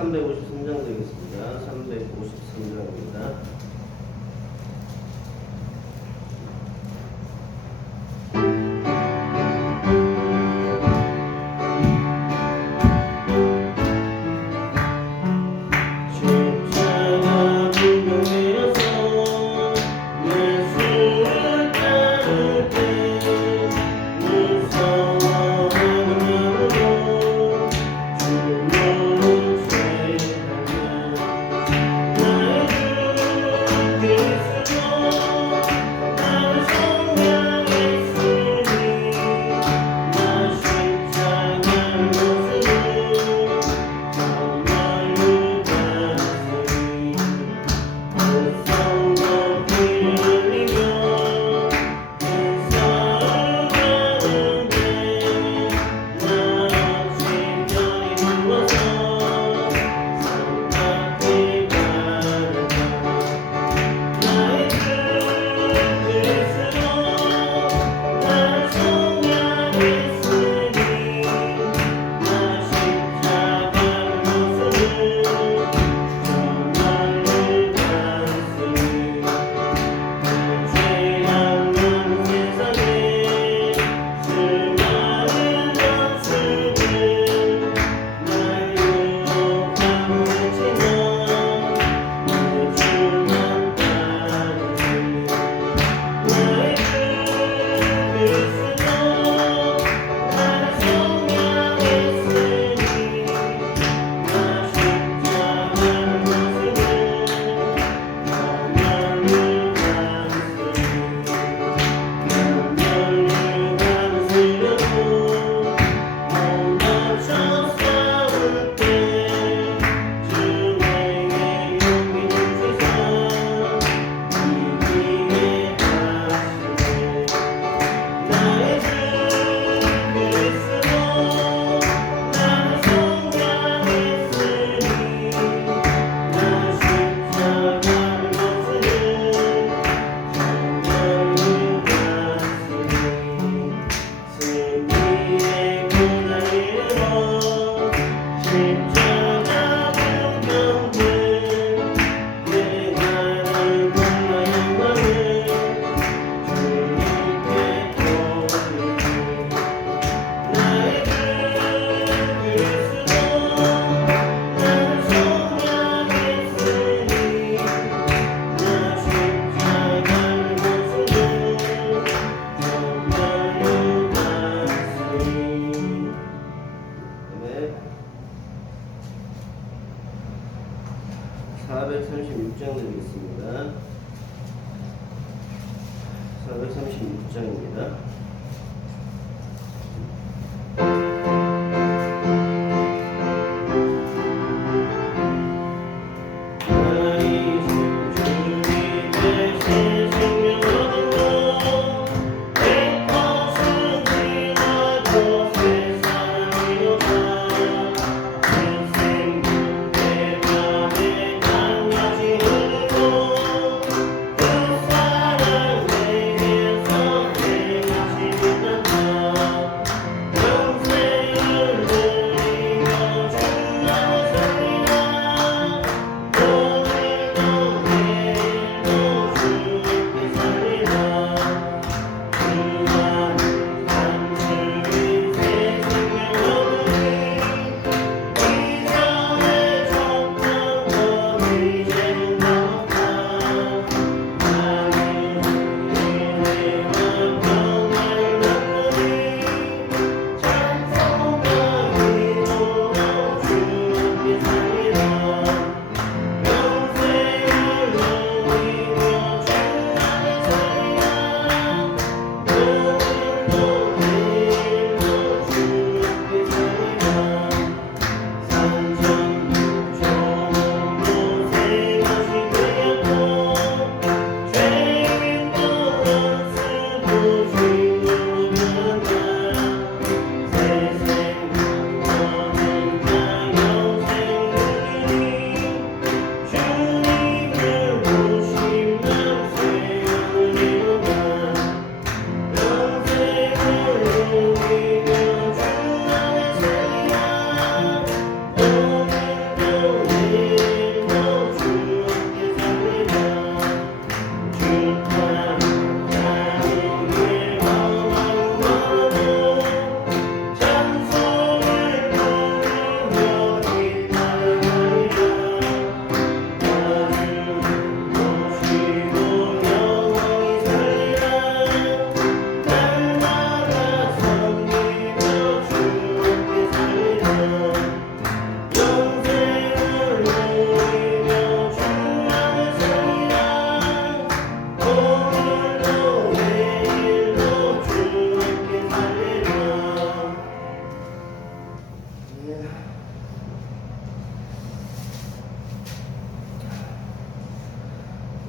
353장 되겠습니다. 353장입니다.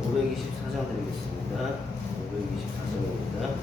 524장 드리겠습니다. 524장입니다.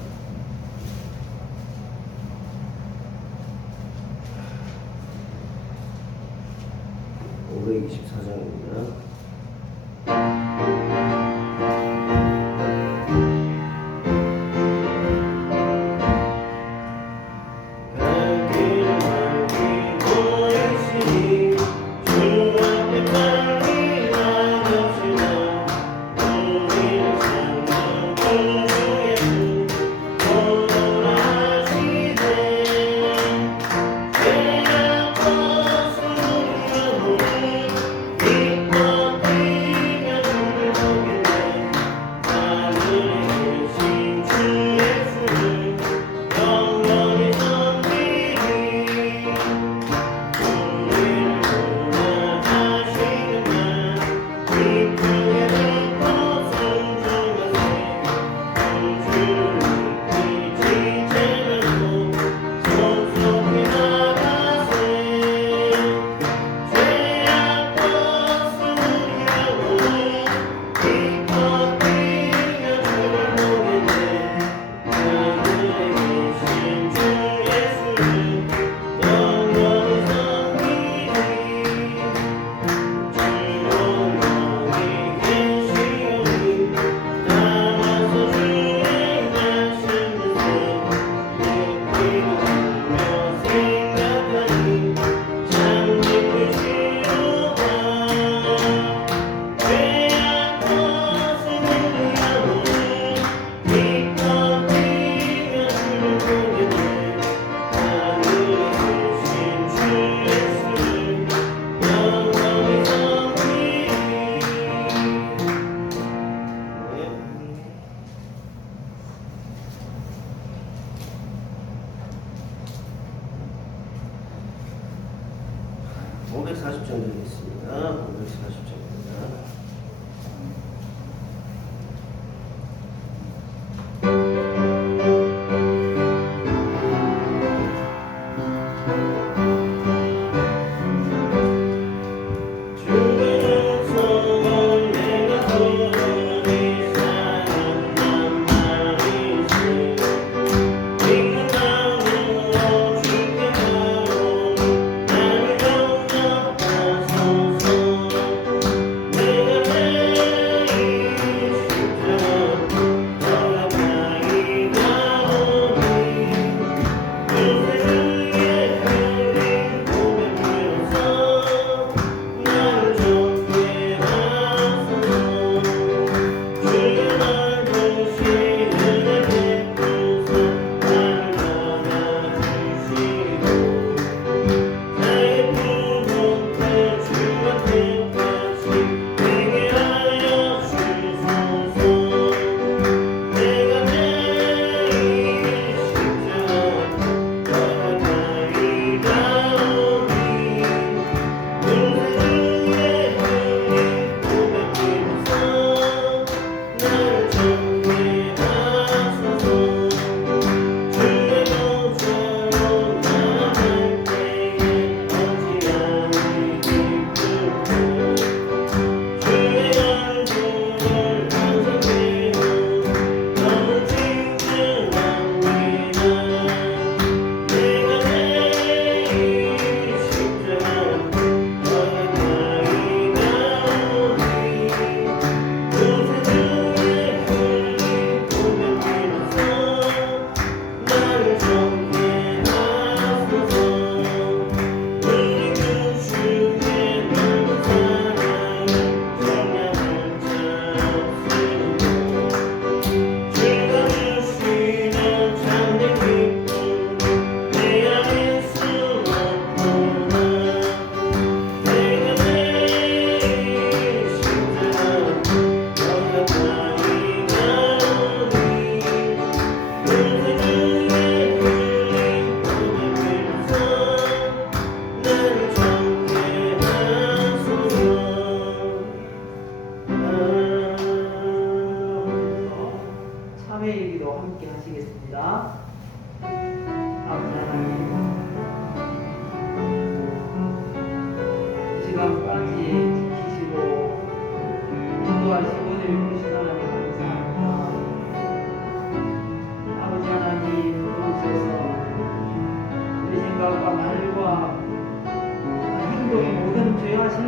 아멘.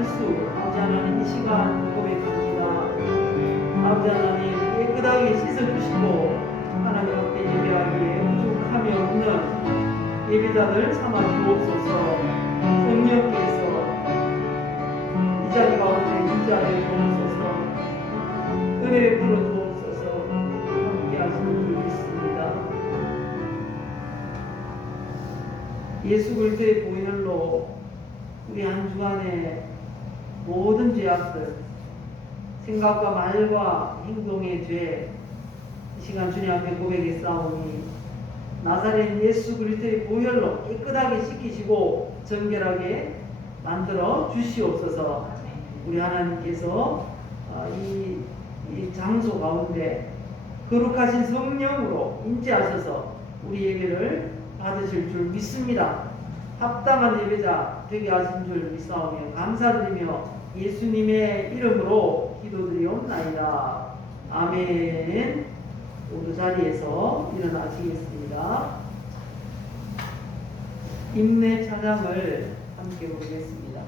실수 아버지 하나님 이 시간 고백합니다. 아버지 하나님 깨끗하게 씻어주시고 하나님 앞에 예배하기에 부족함이 없는 예배자들 삼아 주옵소서. 성령께서 이 자리 가운데 임재하여 주옵소서. 은혜를 풀어 주옵소서. 함께 하시는 줄 믿습니다. 예수 그리스도의 보혈로 우리 한 주간의 모든 죄악들, 생각과 말과 행동의 죄, 이 시간 주님 앞에 고백했사오니 나사렛 예수 그리스도의 보혈로 깨끗하게 씻기시고 정결하게 만들어 주시옵소서. 우리 하나님께서 이 장소 가운데 거룩하신 성령으로 임재하셔서 우리 예배를 받으실 줄 믿습니다. 합당한 예배자 되게 하신 줄 믿사오며 감사드리며 예수님의 이름으로 기도드리옵나이다. 아멘. 모두 자리에서 일어나시겠습니다. 인내 찬양을 함께 부르겠습니다.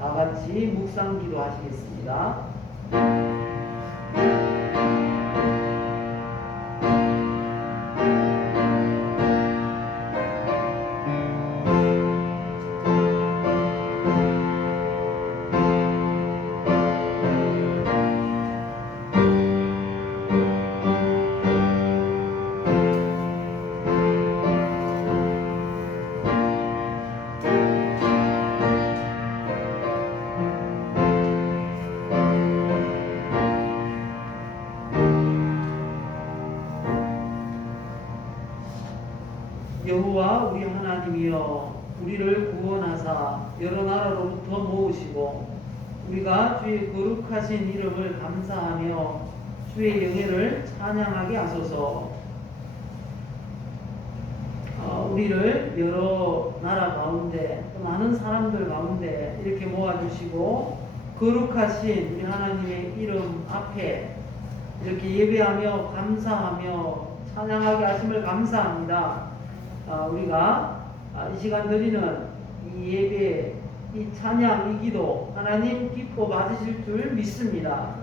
다 같이 묵상기도 하시겠습니다. 여호와 우리 하나님이여 우리를 구원하사 여러 나라로부터 모으시고 우리가 주의 거룩하신 이름을 감사하며 주의 영예를 찬양하게 하소서. 우리를 여러 나라 가운데 또 많은 사람들 가운데 이렇게 모아주시고 거룩하신 우리 하나님의 이름 앞에 이렇게 예배하며 감사하며 찬양하게 하심을 감사합니다. 우리가 이 시간 드리는 이 예배, 이 찬양, 이 기도 하나님 기뻐 받으실 줄 믿습니다.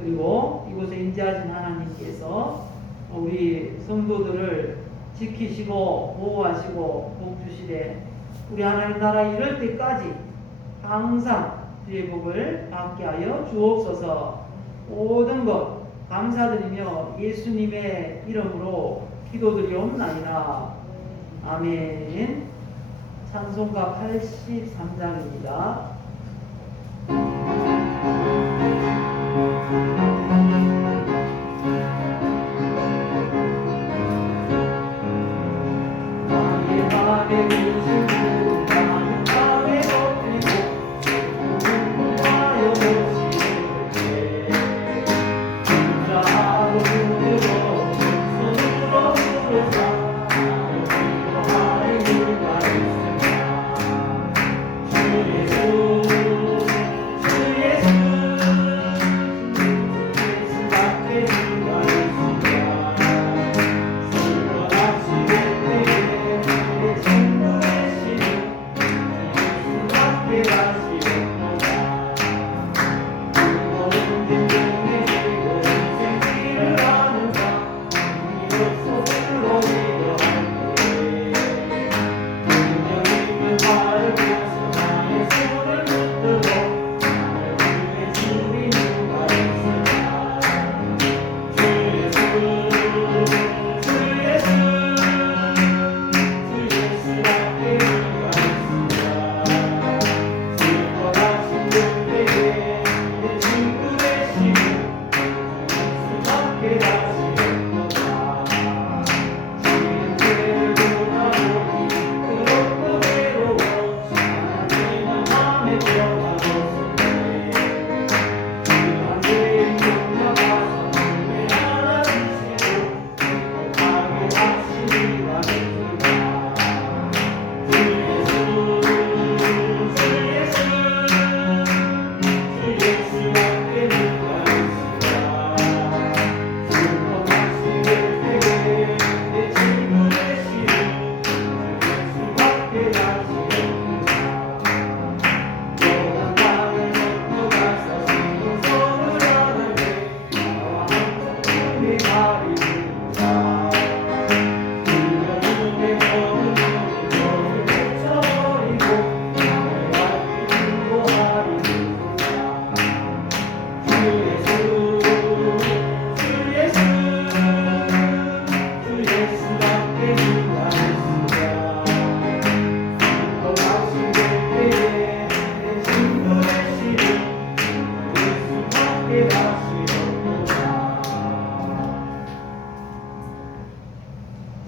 그리고 이곳에 임재하신 하나님께서 우리 성도들을 지키시고 보호하시고 복 주시되 우리 하나님 나라 이럴 때까지 항상 주의 복을 받게 하여 주옵소서. 모든 것 감사드리며 예수님의 이름으로 기도드리옵나이다. 아멘. 찬송가 83장입니다.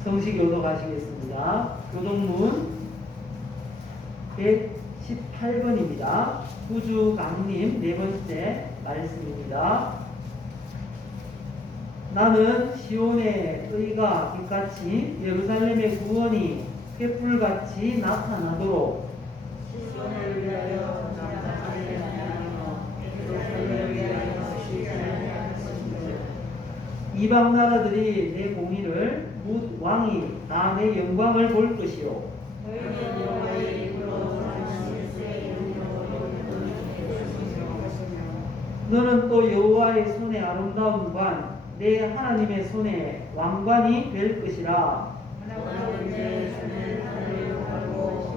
성식 교도 가시겠습니다. 교동문 118번입니다. 구주 강림 네 번째 말씀입니다. 나는 시온의 의가 빛같이 예루살렘의 구원이 횃불같이 나타나도록 시온을 위하여 장사하려 하며 예루살렘을 위하여 시장하려 하시며 이방 나라들이 내 공의를 묻 왕이 다 내 영광을 볼 것이요 너희는 여호와의 입으로 하신 새 이름으로 너는 또 여호와의 손의 아름다운 관 내 하나님의 손의 왕관이 될 것이라. 하나님은 내 손을 하늘로 하고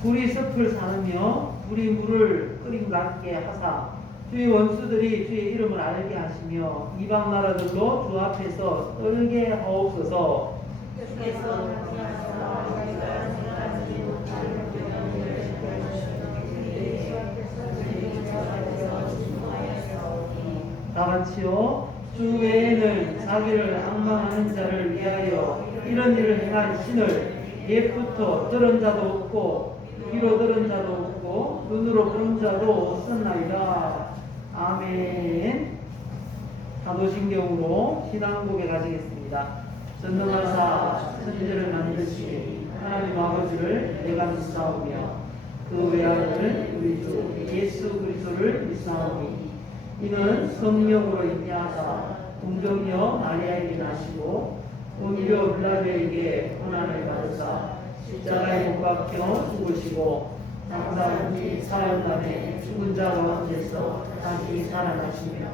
불이 숲을 사르며 불이 물을 끓임 같게 하사 주의 원수들이 주의 이름을 알게 하시며 이방 나라들도 주 앞에서 떨게 하옵소서. 주께서 하시하사 우리가 생각하지 못할 명령을 다 같이요. 주 외에는 자기를 앙망하는 자를 위하여 이런 일을 행한 신을 옛부터 들은 자도 없고 귀로 들은 자도 없고 눈으로 본 자도 없었나이다. 아멘. 사도신경으로 신앙고백 가지겠습니다. 전능하사 천지를 만드신 하나님 아버지를 내가 믿사오며 그 외아들 우리 주 예수 그리스도를 믿사오니 이는 성령으로 인하사 동정녀 마리아에게 나시고 본교 빌라도에게 고난을 받으사 십자가에 못 박혀 죽으시고 장사한 뒤 사흘만에 죽은 자 가운데서 다시 살아나시며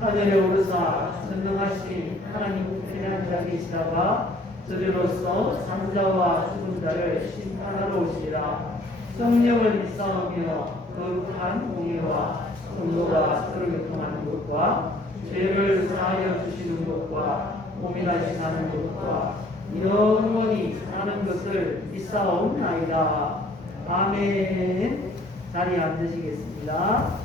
하늘에 오르사 전능하신 하나님 우편에 앉아 계시다가 저리로서 산자와 죽은 자를 심판하러 오시리라. 성령을 믿사오며 거룩한 공예와 성도가 서로 교통하는 것과 죄를 사하여 주시는 것과 몸이 다시 사는 것과 영원히 사는 것을 믿사옵나이다. 아멘. 자리에 앉으시겠습니다.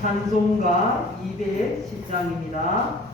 찬송가 210장입니다.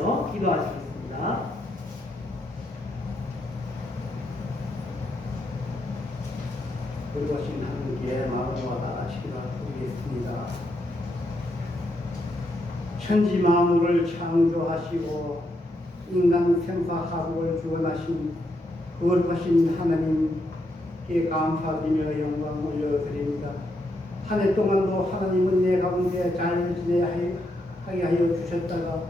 하시면서 기도하시겠습니다. 그것이 하나님께 마음과 같이 기도드리겠습니다. 천지 만물을 창조하시고 인간 생사하복을 주관하신 거룩하신 하나님께 감사드리며 영광 올려드립니다. 한 해 동안도 하나님은 내 가운데 잘 지내하게 하여 주셨다가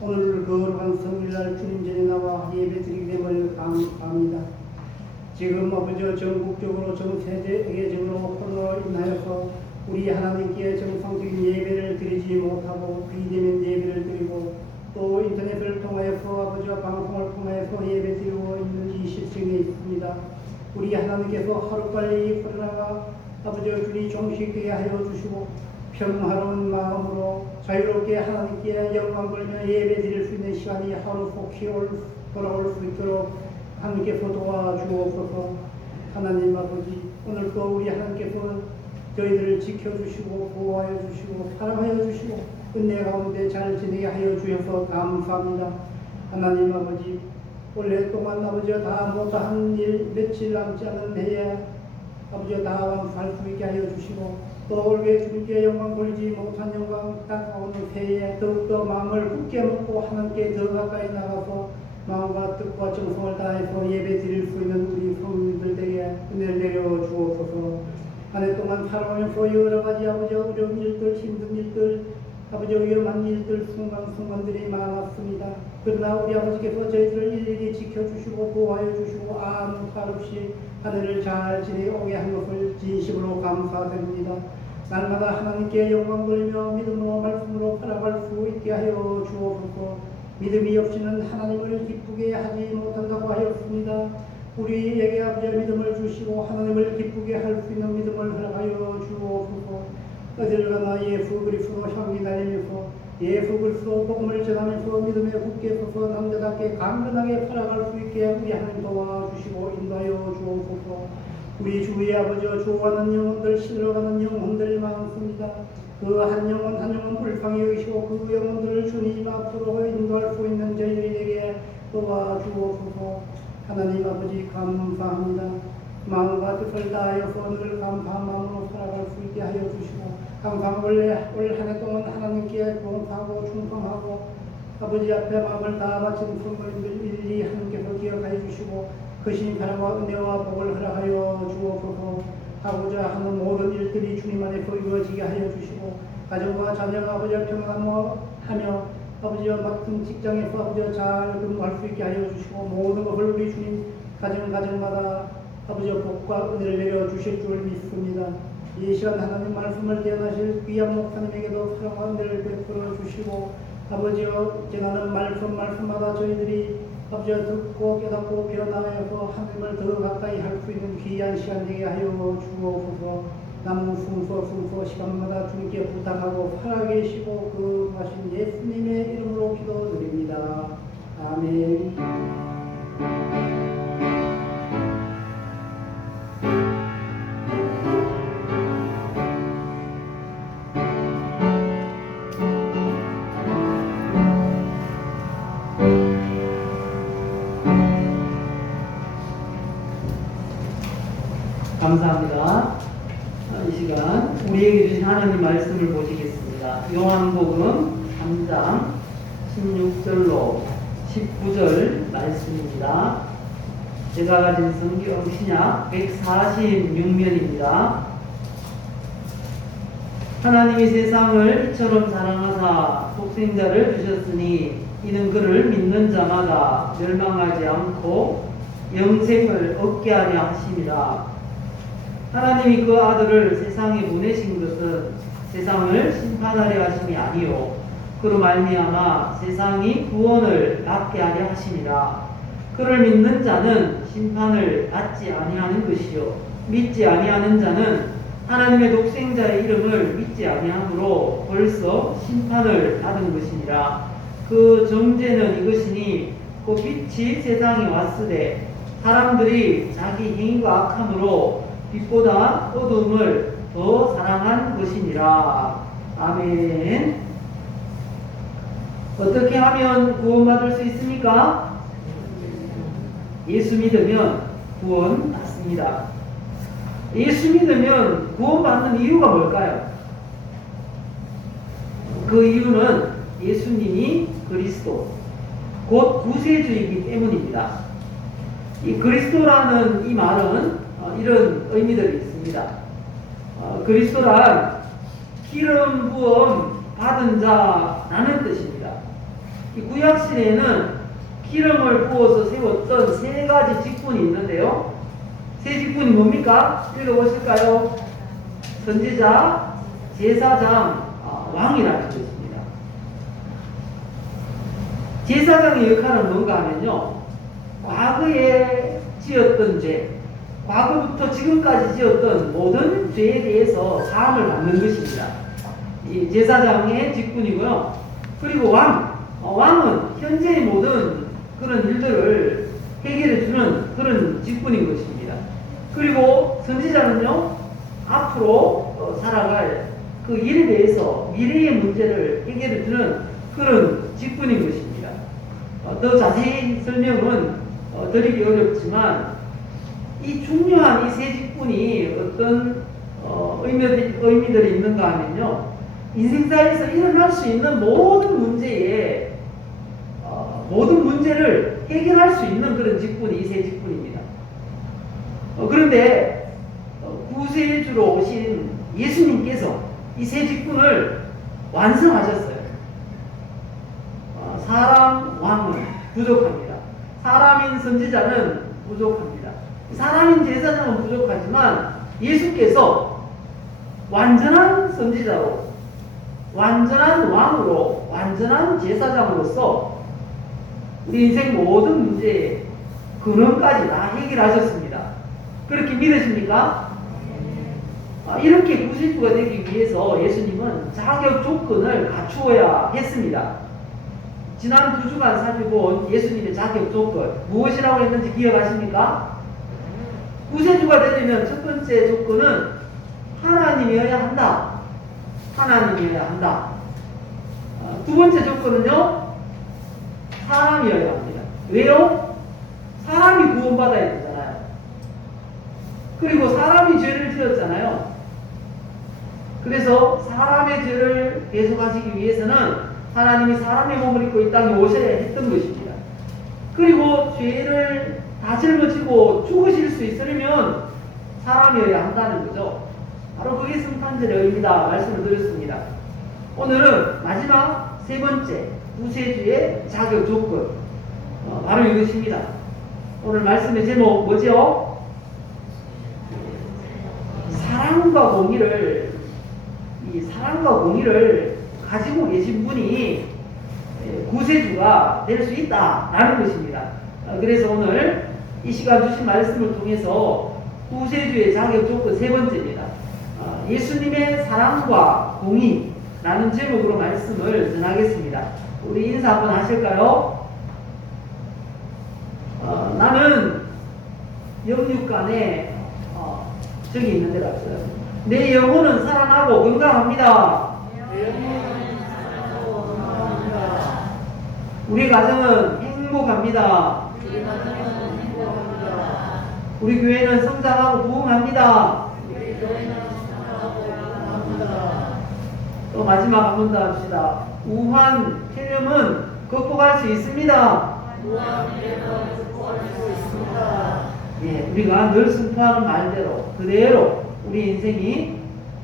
오늘 거룩한 성일날 주님 전에 나와 예배드리게 됨을 감사합니다. 지금 아버지 전국적으로 전 세계적으로 코로나로 인하여서 우리 하나님께 정상적인 예배를 드리지 못하고 비대면 예배를 드리고 또 인터넷을 통하여서 아버지 방송을 통하여서 예배 드리고 있는 이 시점에 있습니다. 우리 하나님께서 하루빨리 코로나가 아버지 주님 종식되게 하여 주시고 평화로운 마음으로 자유롭게 하나님께 영광 돌리며 예배 드릴 수 있는 시간이 하루 속히 돌아올 수 있도록 하나님께서 도와주옵소서. 하나님 아버지 오늘도 우리 하나님께서 저희들을 지켜주시고 보호하여 주시고 사랑하여 주시고 은혜 가운데 잘 지내게 하여 주셔서 감사합니다. 하나님 아버지 올해 동안 아버지 다 못한 일 며칠 남지 않은 해에 아버지 다 완수할 수 있게 하여 주시고 또 올해 주님께 영광 돌리지 못한 영광 다가오는 새해에 더욱더 마음을 굳게 먹고 하나님께 더 가까이 나가서 마음과 뜻과 정성을 다해서 예배 드릴 수 있는 우리 성도들에게 은혜를 내려 주옵소서. 한 해 동안 살아오면서 여러 가지 아버지 어려운 일들, 힘든 일들, 아버지 위험한 일들, 순간순간들이 많았습니다. 그러나 우리 아버지께서 저희들을 일일이 지켜주시고 보호하여 주시고 아무 탈 없이 하늘을 잘 지내오게 한 것을 진심으로 감사드립니다. 날마다 하나님께 영광 돌리며 믿음으로 말씀으로 살아갈 수 있게 하여 주옵소서. 믿음이 없이는 하나님을 기쁘게 하지 못한다고 하였습니다. 우리에게 아버지의 믿음을 주시고 하나님을 기쁘게 할 수 있는 믿음을 허락하여 주옵소서. 어딜 가나 예수 그리스도 향기 날리면서 예수 그리스도 복음을 전하면서 믿음에 굳게 서서 남자답게 강건하게 살아갈 수 있게 우리 하나님 도와주시고 인도하여 주옵소서. 우리 주의 아버지 좋아하는 영혼들 실어가는 영혼들이 많습니다. 그 한 영혼 한 영혼 불쌍히 여기시고 그 영혼들을 주님 앞으로 인도할 수 있는 저희들에게 도와주옵소서. 하나님 아버지 감사합니다. 마음과 뜻을 다하여서 늘 감사한 마음으로 살아갈 수 있게 하여 주시고 항상 올 한 해 동안 하나님께 봉사하고 충성하고 아버지 앞에 마음을 다 바친 성도님들 일일이 하나님께서 기억하여 주시고 크신 사랑과 은혜와 복을 허락하여 주옵소서. 하고자 하는 모든 일들이 주님 안에서 이루어지게 하여 주시고 가정과 자녀가 아버지와 평안하며 아버지와 맡은 직장에서 아버지와 잘 근무할 수 있게 하여 주시고 모든 것을 우리 주님 가정마다 아버지와 복과 은혜를 내려 주실 줄 믿습니다. 이 시간 하나님 말씀을 대언하실 귀한 목사님에게도 사랑과 은혜를 베풀어 주시고 아버지여 전하는 말씀마다 저희들이 아버지여 듣고 깨닫고 변화하여서 하나님을 더 가까이 할 수 있는 귀한 시간 되게 하여 주옵소서. 남은 순서 시간마다 주님께 부탁하고 살아계시고 거룩하신 예수님의 이름으로 기도드립니다. 아멘. 감사합니다. 이 시간 우리에게 주신 하나님 말씀을 보시겠습니다. 요한복음 3장 16절로 19절 말씀입니다. 제가 가진 성경 신약 146면입니다. 하나님이 세상을 이처럼 사랑하사 독생자를 주셨으니 이는 그를 믿는 자마다 멸망하지 않고 영생을 얻게 하려 하심이라. 하나님이 그 아들을 세상에 보내신 것은 세상을 심판하려 하심이 아니요 그로 말미암아 세상이 구원을 받게 하려 하심이라. 그를 믿는 자는 심판을 받지 아니하는 것이요 믿지 아니하는 자는 하나님의 독생자의 이름을 믿지 아니하므로 벌써 심판을 받은 것이니라. 그 정죄는 이것이니 그 빛이 세상에 왔으되 사람들이 자기 행위가 악함으로 빛보다 어두움을 더 사랑한 것이니라. 아멘. 어떻게 하면 구원받을 수 있습니까? 예수 믿으면 구원 받습니다. 예수 믿으면 구원받는 이유가 뭘까요? 그 이유는 예수님이 그리스도, 곧 구세주이기 때문입니다. 이 그리스도라는 이 말은 이런 의미들이 있습니다. 그리스도란 기름 부음 받은 자라는 뜻입니다. 이 구약시대에는 기름을 부어서 세웠던 세 가지 직분이 있는데요. 세 직분이 뭡니까? 읽어보실까요? 선지자, 제사장, 왕이라는 뜻입니다. 제사장의 역할은 뭔가 하면요, 과거에 지었던 죄, 과거부터 지금까지 지었던 모든 죄에 대해서 사함을 받는 것입니다. 이 제사장의 직분이고요. 그리고 왕은 현재의 모든 그런 일들을 해결해주는 그런 직분인 것입니다. 그리고 선지자는요, 앞으로 살아갈 그 일에 대해서 미래의 문제를 해결해주는 그런 직분인 것입니다. 더 자세히 설명은 드리기 어렵지만 이 중요한 이 세 직분이 어떤 의미들이 있는가 하면요, 인생사에서 일어날 수 있는 모든 문제를 해결할 수 있는 그런 직분이 이 세 직분입니다. 그런데 구세주로 오신 예수님께서 이 세 직분을 완성하셨어요. 사람 왕은 부족합니다. 사람인 선지자는 부족합니다. 사람인 제사장은 부족하지만 예수께서 완전한 선지자로, 완전한 왕으로, 완전한 제사장으로서 우리 인생 모든 문제의 근원까지 다 해결하셨습니다. 그렇게 믿으십니까? 이렇게 구세주가 되기 위해서 예수님은 자격 조건을 갖추어야 했습니다. 지난 2주간 살피고 예수님의 자격 조건 무엇이라고 했는지 기억하십니까? 구세주가 되려면 첫 번째 조건은 하나님이어야 한다. 하나님이어야 한다. 두 번째 조건은요, 사람이어야 합니다. 왜요? 사람이 구원받아야 되잖아요. 그리고 사람이 죄를 지었잖아요. 그래서 사람의 죄를 계속하시기 위해서는 하나님이 사람의 몸을 입고 이 땅에 오셔야 했던 것입니다. 그리고 죄를 다 짊어지고 죽으실 수 있으려면 사람이어야 한다는 거죠. 바로 그게 성탄절의 의미다 말씀을 드렸습니다. 오늘은 마지막 세 번째 구세주의 자격 조건, 바로 이것입니다. 오늘 말씀의 제목 뭐죠? 사랑과 공의를 가지고 계신 분이 구세주가 될 수 있다라는 것입니다. 그래서 오늘 이 시간 주신 말씀을 통해서 구세주의 자격 조건 세 번째입니다. 예수님의 사랑과 공의라는 제목으로 말씀을 전하겠습니다. 우리 인사 한번 하실까요? 나는 영육간에 저기 있는 데 갔어요. 내 영혼은 살아나고 건강합니다. 우리 가정은 행복합니다. 우리 교회는 성장하고 부흥합니다. 또 마지막 한 번 더 합시다. 우한 폐렴은 극복할 수 있습니다. 예, 우리가 늘 선포하는 말대로 그대로 우리 인생이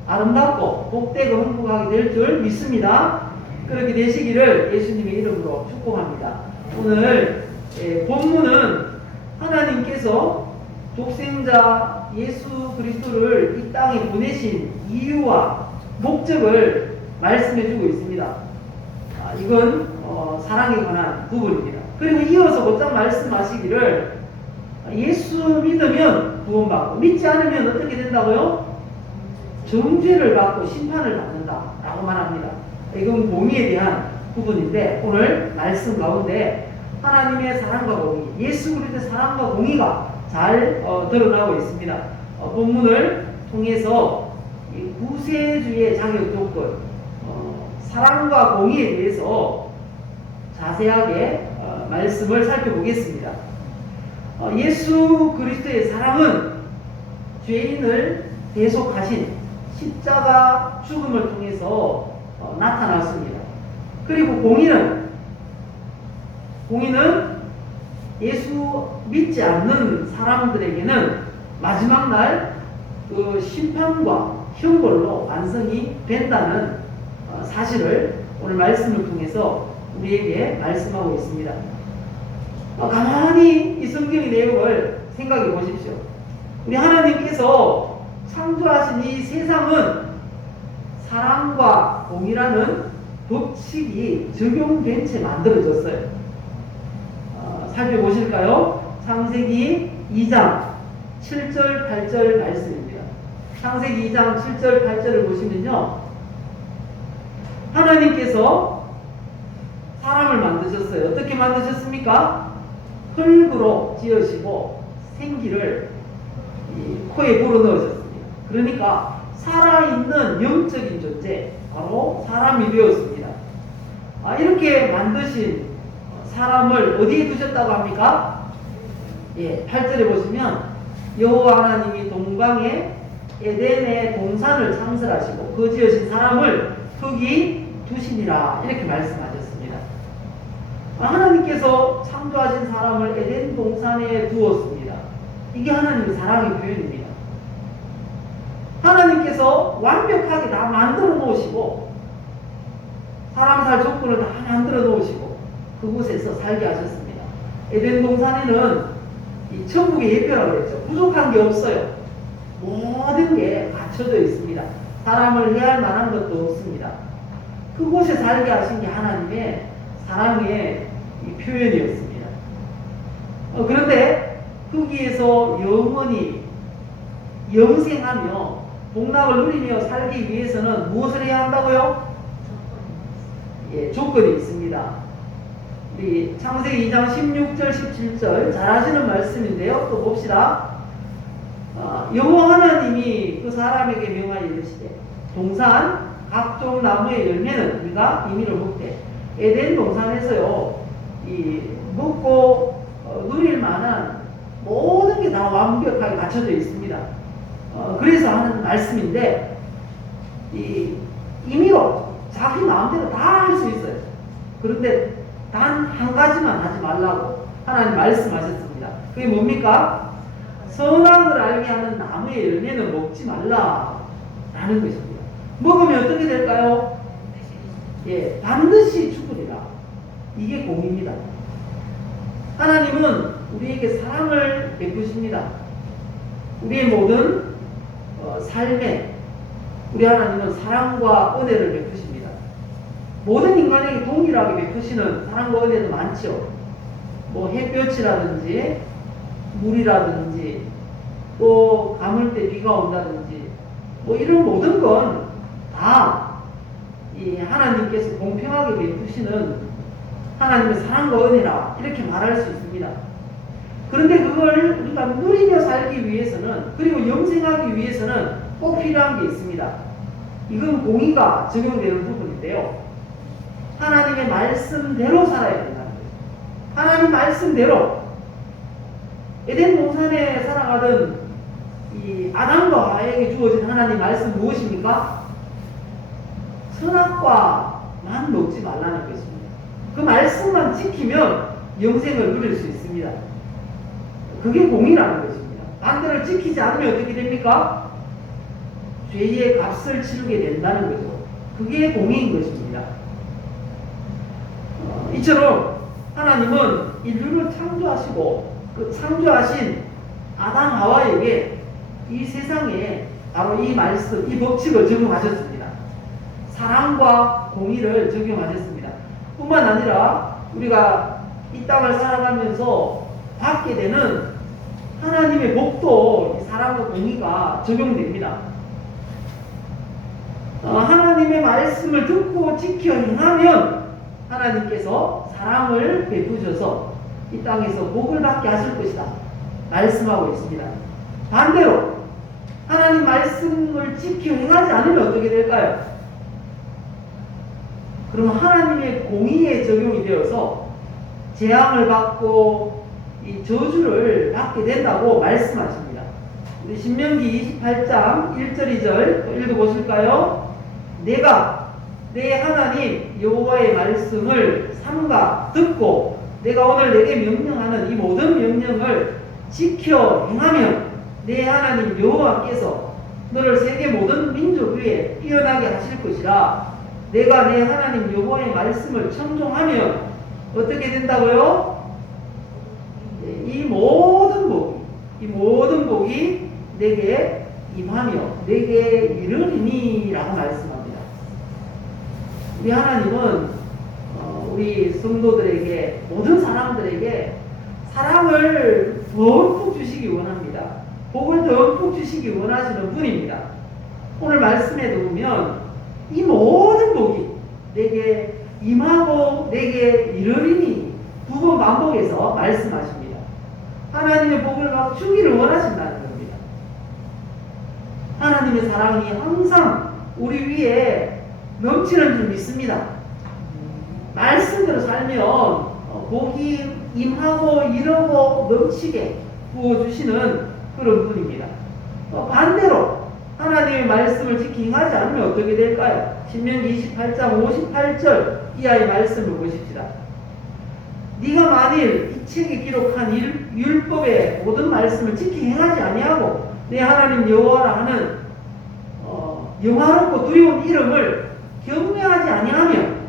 아름답고 복되고 행복하게 될 줄 믿습니다. 그렇게 되시기를 예수님의 이름으로 축복합니다. 오늘 본문은 하나님께서 독생자 예수 그리스도를 이 땅에 보내신 이유와 목적을 말씀해주고 있습니다. 이건 사랑에 관한 부분입니다. 그리고 이어서 곧장 말씀하시기를 예수 믿으면 구원받고 믿지 않으면 어떻게 된다고요? 정죄를 받고 심판을 받는다 라고 말합니다. 이건 공의에 대한 부분인데 오늘 말씀 가운데 하나님의 사랑과 공의, 예수 그리스도의 사랑과 공의가 잘 드러나고 있습니다. 본문을 통해서 이 구세주의 자격 조건, 사랑과 공의에 대해서 자세하게 말씀을 살펴보겠습니다. 예수 그리스도의 사랑은 죄인을 대속하신 십자가 죽음을 통해서 나타났습니다. 그리고 공의는 예수 믿지 않는 사람들에게는 마지막 날 그 심판과 형벌로 완성이 된다는 사실을 오늘 말씀을 통해서 우리에게 말씀하고 있습니다. 가만히 이 성경의 내용을 생각해 보십시오. 우리 하나님께서 창조하신 이 세상은 사랑과 공의라는 법칙이 적용된 채 만들어졌어요. 살펴보실까요? 창세기 2장 7절 8절 말씀입니다. 창세기 2장 7절 8절을 보시면요, 하나님께서 사람을 만드셨어요. 어떻게 만드셨습니까? 흙으로 지으시고 생기를 이 코에 불어넣으셨습니다. 그러니까 살아있는 영적인 존재, 바로 사람이 되었습니다. 이렇게 만드신 사람을 어디에 두셨다고 합니까? 8절에 보시면 여호와 하나님이 동방에 에덴의 동산을 창설하시고 그 지으신 사람을 거기 두시니라, 이렇게 말씀하셨습니다. 하나님께서 창조하신 사람을 에덴 동산에 두었습니다. 이게 하나님의 사랑의 표현입니다. 하나님께서 완벽하게 다 만들어 놓으시고 사람 살 조건을 다 만들어 놓으시고 그곳에서 살게 하셨습니다. 에덴 동산에는 이 천국의 예표라고 그랬죠. 부족한 게 없어요. 모든 게 갖춰져 있습니다. 사람을 해할 만한 것도 없습니다. 그곳에 살게 하신 게 하나님의 사랑의 이 표현이었습니다. 그런데 거기에서 영원히 영생하며 복락을 누리며 살기 위해서는 무엇을 해야 한다고요? 조건이 있습니다. 우리 창세기 2장 16절 17절 잘 아시는 말씀인데요. 또 봅시다. 여호와 하나님이 그 사람에게 명하여 이르시되 동산 각종 나무의 열매는 우리가 임의로 먹되 에덴 동산에서요 이 먹고 누릴 만한 모든 게 다 완벽하게 갖춰져 있습니다. 그래서 하는 말씀인데 이 임의로 자기 마음대로 다 할 수 있어요. 그런데 단 한 가지만 하지 말라고 하나님 말씀하셨습니다. 그게 뭡니까? 선악을 알게 하는 나무의 열매는 먹지 말라라는 것입니다. 먹으면 어떻게 될까요? 반드시 죽으리라. 이게 공입니다. 하나님은 우리에게 사랑을 베푸십니다. 우리의 모든 삶에 우리 하나님은 사랑과 은혜를 베푸십니다. 모든 인간에게 동일하게 베푸시는 사랑과 은혜도 많죠. 햇볕이라든지 물이라든지 또 가물 때 비가 온다든지 이런 모든 건 다 이 하나님께서 공평하게 베푸시는 하나님의 사랑과 은혜라, 이렇게 말할 수 있습니다. 그런데 그걸 우리가 누리며 살기 위해서는, 그리고 영생하기 위해서는 꼭 필요한 게 있습니다. 이건 공의가 적용되는 부분인데요. 하나님의 말씀대로 살아야 된다는 거예요. 하나님 말씀대로. 에덴 동산에 살아가던 이 아담과 하와에게 주어진 하나님 말씀 무엇입니까? 선악과만 먹지 말라는 것입니다. 그 말씀만 지키면 영생을 누릴 수 있습니다. 그게 공의라는 것입니다. 반대로 지키지 않으면 어떻게 됩니까? 죄의 값을 치르게 된다는 거죠. 그게 공의인 것입니다. 이처럼 하나님은 인류를 창조하시고 그 창조하신 아담 하와에게 이 세상에 바로 이 말씀, 이 법칙을 적용하셨습니다. 사랑과 공의를 적용하셨습니다. 뿐만 아니라 우리가 이 땅을 살아가면서 받게 되는 하나님의 복도 이 사랑과 공의가 적용됩니다. 하나님의 말씀을 듣고 지켜 행하면 하나님께서 사랑을 베푸셔서 이 땅에서 복을 받게 하실 것이다 말씀하고 있습니다. 반대로 하나님 말씀을 지켜 행하지 않으면 어떻게 될까요? 그러면 하나님의 공의에 적용이 되어서 재앙을 받고 이 저주를 받게 된다고 말씀하십니다. 우리 신명기 28장 1절 2절 읽어보실까요? 내가 내 하나님 여호와의 말씀을 삼가 듣고 내가 오늘 내게 명령하는 이 모든 명령을 지켜 행하면 내 하나님 여호와께서 너를 세계 모든 민족 위에 뛰어나게 하실 것이라. 내가 내 하나님 여호와의 말씀을 청종하면 어떻게 된다고요? 이 모든 복이 내게 임하며 내게 이르리니라고 말씀합니다. 우리 하나님은 우리 성도들에게, 모든 사람들에게 사랑을 듬뿍 주시기 원합니다. 복을 듬뿍 주시기 원하시는 분입니다. 오늘 말씀에도 보면 이 모든 복이 내게 임하고 내게 이르리니 두 번 반복해서 말씀하십니다. 하나님의 복을 막 주기를 원하신다는 겁니다. 하나님의 사랑이 항상 우리 위에 넘치는 줄 믿습니다. 말씀대로 살면 복이 임하고 이르고 넘치게 부어주시는 그런 분입니다. 반대로 하나님의 말씀을 지키지 않으면 어떻게 될까요? 신명기 28장 58절 이하의 말씀을 보십시다. 네가 만일 이 책에 기록한 율법의 모든 말씀을 지키 행하지 아니하고 내 하나님 여호와라 하는 영화롭고 두려운 이름을 경외하지 아니하면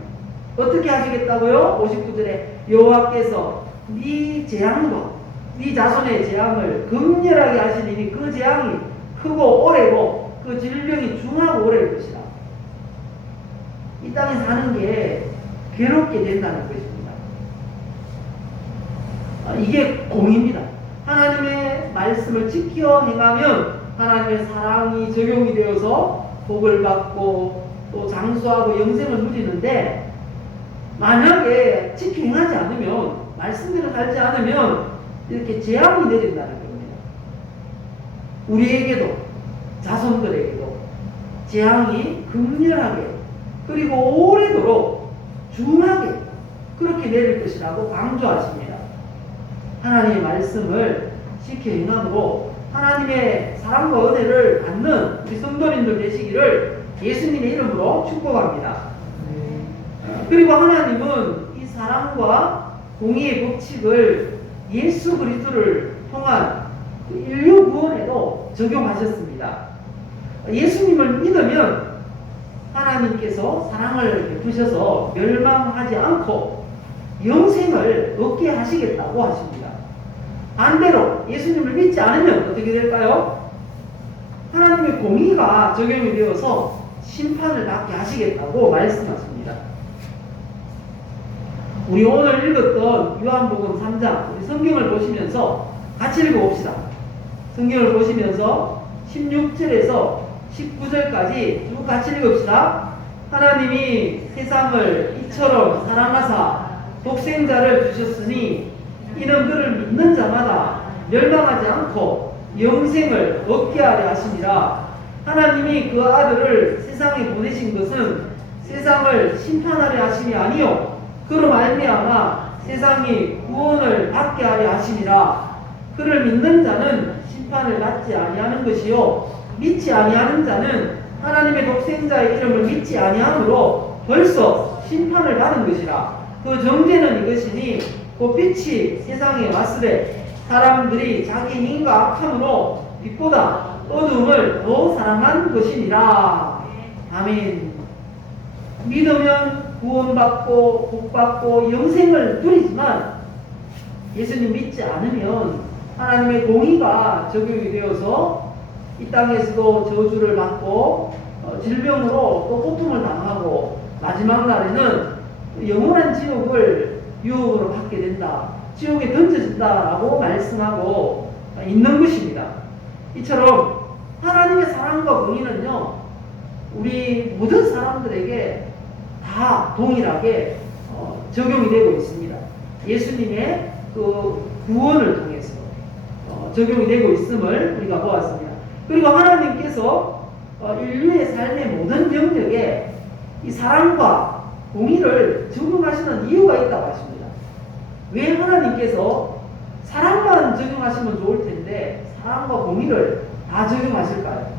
어떻게 하시겠다고요? 59절에 여호와께서 네 재앙과 네 자손의 재앙을 극렬하게 하시니 그 재앙이 크고 오래고 그 질병이 중하고 오래일 것이다. 이 땅에 사는 게 괴롭게 된다는 것입니다. 이게 공입니다. 하나님의 말씀을 지켜 행하면 하나님의 사랑이 적용이 되어서 복을 받고 또 장수하고 영생을 누리는데, 만약에 지켜 행하지 않으면, 말씀대로 살지 않으면 이렇게 재앙이 내린다는 겁니다. 우리에게도 자손들에게도 재앙이 극렬하게 그리고 오래도록 중하게 그렇게 내릴 것이라고 강조하십니다. 하나님의 말씀을 지켜 행함으로 하나님의 사랑과 은혜를 받는 우리 성도님들 되시기를 예수님의 이름으로 축복합니다. 그리고 하나님은 이 사랑과 공의의 법칙을 예수 그리스도를 통한 인류 구원에도 적용하셨습니다. 예수님을 믿으면 하나님께서 사랑을 베푸셔서 멸망하지 않고 영생을 얻게 하시겠다고 하십니다. 반대로 예수님을 믿지 않으면 어떻게 될까요? 하나님의 공의가 적용이 되어서 심판을 받게 하시겠다고 말씀하십니다. 우리 오늘 읽었던 요한복음 3장, 우리 성경을 보시면서 같이 읽어봅시다. 성경을 보시면서 16절에서 19절까지 쭉 같이 읽읍시다. 하나님이 세상을 이처럼 사랑하사 독생자를 주셨으니 이는 그를 믿는 자마다 멸망하지 않고 영생을 얻게 하려 하심이라. 하나님이 그 아들을 세상에 보내신 것은 세상을 심판하려 하심이 아니요 그로 말미암아 세상이 구원을 받게 하려 하심이라. 그를 믿는 자는 심판을 받지 아니하는 것이요 믿지 아니하는 자는 하나님의 독생자의 이름을 믿지 아니하므로 벌써 심판을 받은 것이라. 그 정죄는 이것이니 그 빛이 세상에 왔으되 사람들이 자기 힘과 악함으로 빛보다 어두움을 더 사랑한 것이니라. 아멘. 믿으면 구원받고 복받고 영생을 누리지만 예수님 믿지 않으면 하나님의 공의가 적용이 되어서 이 땅에서도 저주를 받고 질병으로 또 고통을 당하고 마지막 날에는 영원한 지옥을 유혹으로 받게 된다. 지옥에 던져진다라고 말씀하고 있는 것입니다. 이처럼 하나님의 사랑과 공의는요, 우리 모든 사람들에게 다 동일하게 적용이 되고 있습니다. 예수님의 그 구원을 통해서 적용이 되고 있음을 우리가 보았습니다. 그리고 하나님께서 인류의 삶의 모든 영역에 이 사랑과 공의를 적용하시는 이유가 있다고 하십니다. 왜 하나님께서 사랑만 적용하시면 좋을 텐데 사랑과 공의를 다 적용하실까요?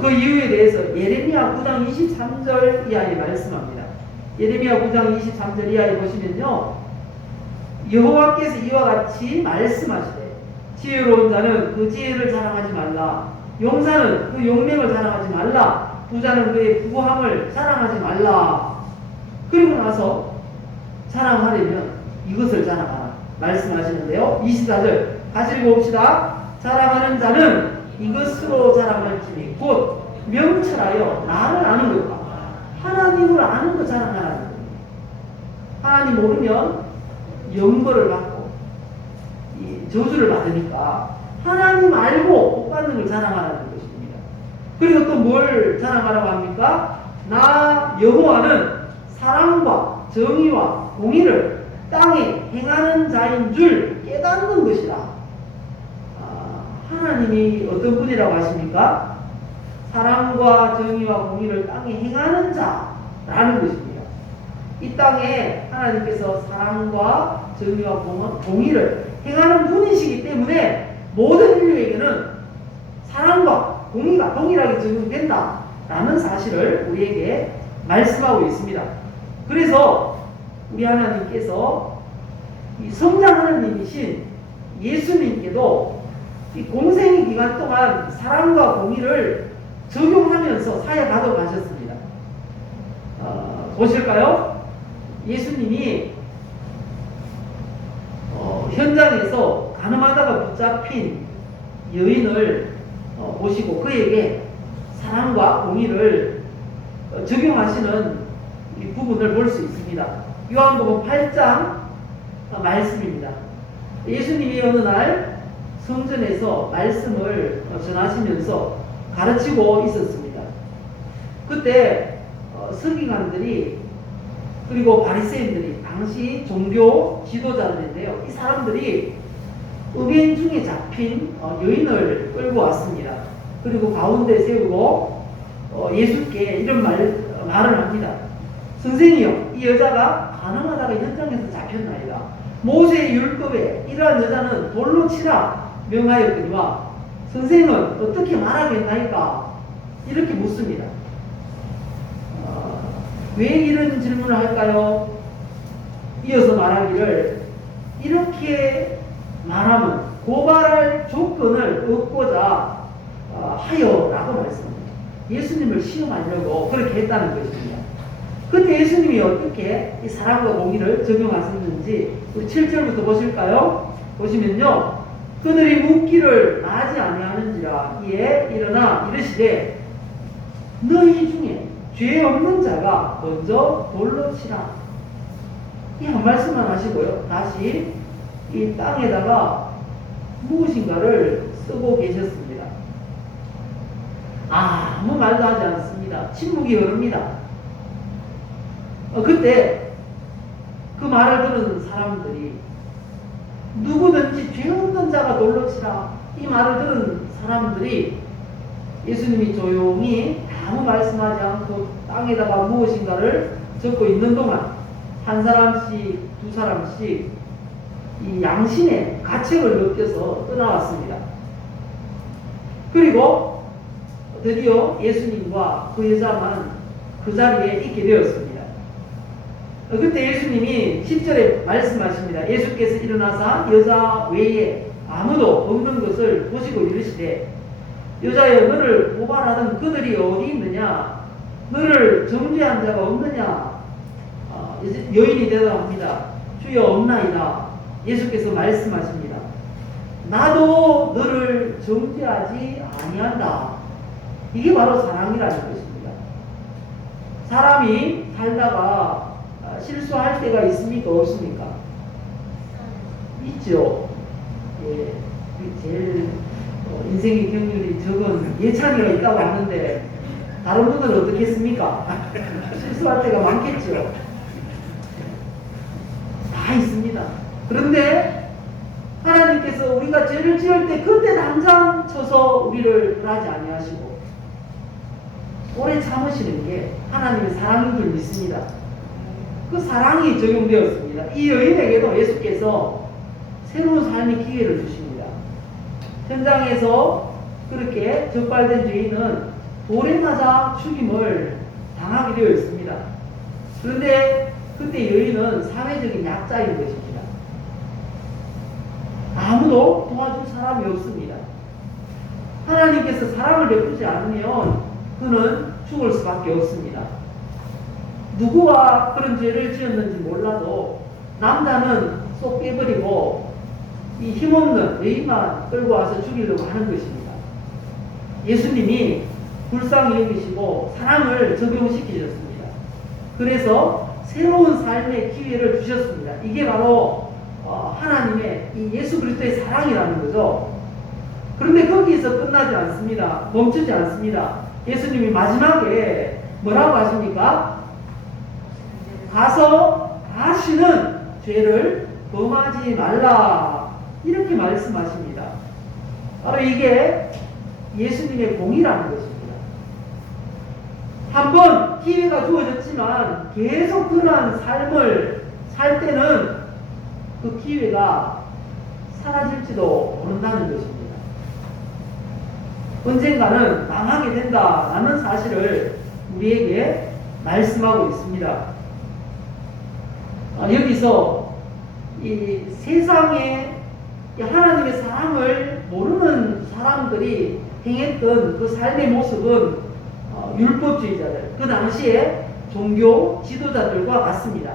그 이유에 대해서 예레미야 9장 23절 이하에 말씀합니다. 예레미야 9장 23절 이하에 보시면요, 여호와께서 이와 같이 말씀하시되 지혜로운 자는 그 지혜를 자랑하지 말라, 용사는 그 용맹을 자랑하지 말라, 부자는 그의 부함을 자랑하지 말라. 그리고 나서 자랑하려면 이것을 자랑하라 말씀하시는데요. 24절 같이 읽어봅시다. 자랑하는 자는 이것으로 자랑할지니 곧 명철하여 나를 아는 것과 하나님을 아는 것 자랑하라는 겁니다. 하나님 모르면 영벌을 받고 이 저주를 받으니까 하나님 알고 못 받는 걸 자랑하라는 것입니다. 그리고 또 뭘 자랑하라고 합니까? 나 여호와는 사랑과 정의와 공의를 땅에 행하는 자인 줄 깨닫는 것이라. 하나님이 어떤 분이라고 하십니까? 사랑과 정의와 공의를 땅에 행하는 자라는 것입니다. 이 땅에 하나님께서 사랑과 정의와 공의를 행하는 분이시기 때문에 모든 인류에게는 사랑과 공의가 동일하게 적용된다라는 사실을 우리에게 말씀하고 있습니다. 그래서 우리 하나님께서 이 성장 하나님이신 예수님께도 이 공생의 기간 동안 사랑과 공의를 적용하면서 사역하도록 하셨습니다. 보실까요? 예수님이 현장에서 가늠하다가 붙잡힌 여인을 보시고 그에게 사랑과 공의를 적용하시는 이 부분을 볼 수 있습니다. 요한복음 8장 말씀입니다. 예수님이 어느 날 성전에서 말씀을 전하시면서 가르치고 있었습니다. 그때 서기관들이 그리고 바리새인들이 당시 종교 지도자들인데요. 이 사람들이 음행 중에 잡힌 여인을 끌고 왔습니다. 그리고 가운데 세우고 예수께 이런 말을 합니다. 선생이요, 이 여자가 가늠하다가 현장에서 잡혔나이다. 모세의 율법에 이러한 여자는 돌로 치라 명하였거니와 선생은 어떻게 말하겠나이까? 이렇게 묻습니다. 왜 이런 질문을 할까요? 이어서 말하기를 이렇게 말하면 고발할 조건을 얻고자 하여라고 말씀합니다. 예수님을 시험하려고 그렇게 했다는 것입니다. 그때 예수님이 어떻게 이 사랑과 공의를 적용하셨는지 우리 7절부터 보실까요? 보시면요, 그들이 묻기를 나지 아니하는지라 이에 일어나 이르시되 너희 중에 죄 없는 자가 먼저 돌로 치라. 이 한 말씀만 하시고요, 다시 이 땅에다가 무엇인가를 쓰고 계셨습니다. 아무 말도 하지 않습니다. 침묵이 흐릅니다. 그때 그 말을 들은 사람들이 누구든지 죄 없는 자가 돌로 치라, 이 말을 들은 사람들이 예수님이 조용히 아무 말씀하지 않고 땅에다가 무엇인가를 적고 있는 동안 한 사람씩 두 사람씩 이 양심의 가책을 느껴서 떠나왔습니다. 그리고 드디어 예수님과 그 여자만 그 자리에 있게 되었습니다. 그때 예수님이 10절에 말씀하십니다. 예수께서 일어나사 여자 외에 아무도 없는 것을 보시고 이르시되 여자여, 너를 고발하던 그들이 어디 있느냐? 너를 정죄한 자가 없느냐? 여인이 대답합니다. 주여, 없나이다. 예수께서 말씀하십니다. 나도 너를 정죄하지 아니한다. 이게 바로 사랑이라는 것입니다. 사람이 살다가 실수할 때가 있습니까? 없습니까? 있죠. 예, 제일 인생의 경륜이 적은 예찬이가 있다고 하는데 다른 분들은 어떻겠습니까? 실수할 때가 많겠죠. 다 있습니다. 그런데 하나님께서 우리가 죄를 지을 때 그때 당장 쳐서 우리를 하지 아니하시고 오래 참으시는 게 하나님의 사랑인 줄 믿습니다. 그 사랑이 적용되었습니다. 이 여인에게도 예수께서 새로운 삶의 기회를 주십니다. 현장에서 그렇게 적발된 죄인은 돌에 맞아 죽임을 당하게 되어 있습니다. 그런데 그때 여인은 사회적인 약자인 것입니다. 아무도 도와줄 사람이 없습니다. 하나님께서 사랑을 베푸지 않으면 그는 죽을 수밖에 없습니다. 누구가 그런 죄를 지었는지 몰라도 남자는 쏙 빼버리고 이 힘없는 여인만 끌고 와서 죽이려고 하는 것입니다. 예수님이 불쌍히 여기시고 사랑을 적용시키셨습니다. 그래서 새로운 삶의 기회를 주셨습니다. 이게 바로 하나님의 이 예수 그리스도의 사랑이라는 거죠. 그런데 거기서 끝나지 않습니다. 멈추지 않습니다. 예수님이 마지막에 뭐라고 하십니까? 가서 다시는 죄를 범하지 말라, 이렇게 말씀하십니다. 바로 이게 예수님의 공의라는 것입니다. 한번 기회가 주어졌지만 계속 그러한 삶을 살 때는 그 기회가 사라질지도 모른다는 것입니다. 언젠가는 망하게 된다라는 사실을 우리에게 말씀하고 있습니다. 여기서 이 세상에 하나님의 사랑을 모르는 사람들이 행했던 그 삶의 모습은 율법주의자들, 그 당시에 종교 지도자들과 같습니다.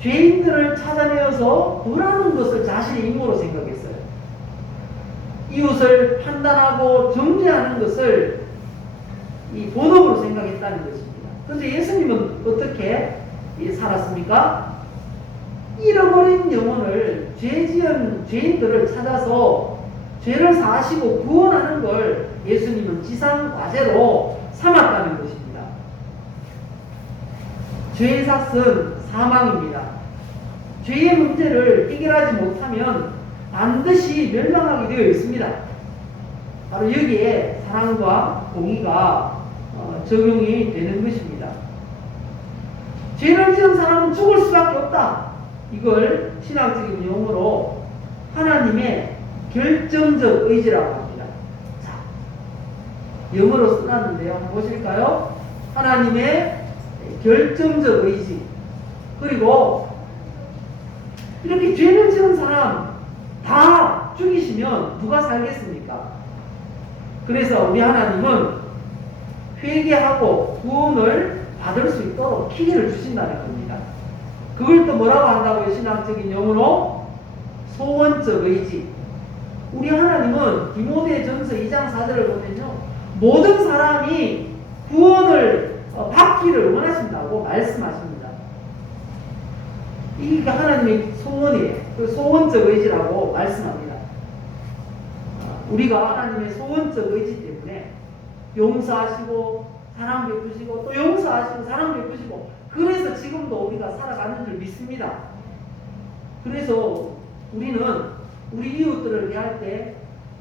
죄인들을 찾아내어서 벌하는 것을 자신의 임무로 생각했어요. 이웃을 판단하고 정죄하는 것을 이 본업으로 생각했다는 것입니다. 그런데 예수님은 어떻게 살았습니까? 잃어버린 영혼을, 죄 지은 죄인들을 찾아서 죄를 사하시고 구원하는 걸 예수님은 지상 과제로 삼았다는 것입니다. 죄의 삭은 사망입니다. 죄의 문제를 해결하지 못하면 반드시 멸망하게 되어 있습니다. 바로 여기에 사랑과 공의가 적용이 되는 것입니다. 죄를 지은 사람은 죽을 수밖에 없다. 이걸 신학적인 용어로 하나님의 결정적 의지라고 합니다. 자, 영어로 써놨는데요. 한번 보실까요? 하나님의 결정적 의지. 그리고 이렇게 죄를 지은 사람 다 죽이시면 누가 살겠습니까? 그래서 우리 하나님은 회개하고 구원을 받을 수 있도록 기회를 주신다는 겁니다. 그걸 또 뭐라고 한다고요? 신학적인 용어로 소원적 의지. 우리 하나님은 디모데전서 2장 4절을 보면요, 모든 사람이 구원을 받기를 원하신다고 말씀하십니다. 이게 하나님의 소원이에요. 그 소원적 의지라고 말씀합니다. 우리가 하나님의 소원적 의지 때문에 용서하시고 사랑 베푸시고 또 용서하시고 사랑 베푸시고, 그래서 지금도 우리가 살아가는 줄 믿습니다. 그래서 우리는 우리 이웃들을 대할 때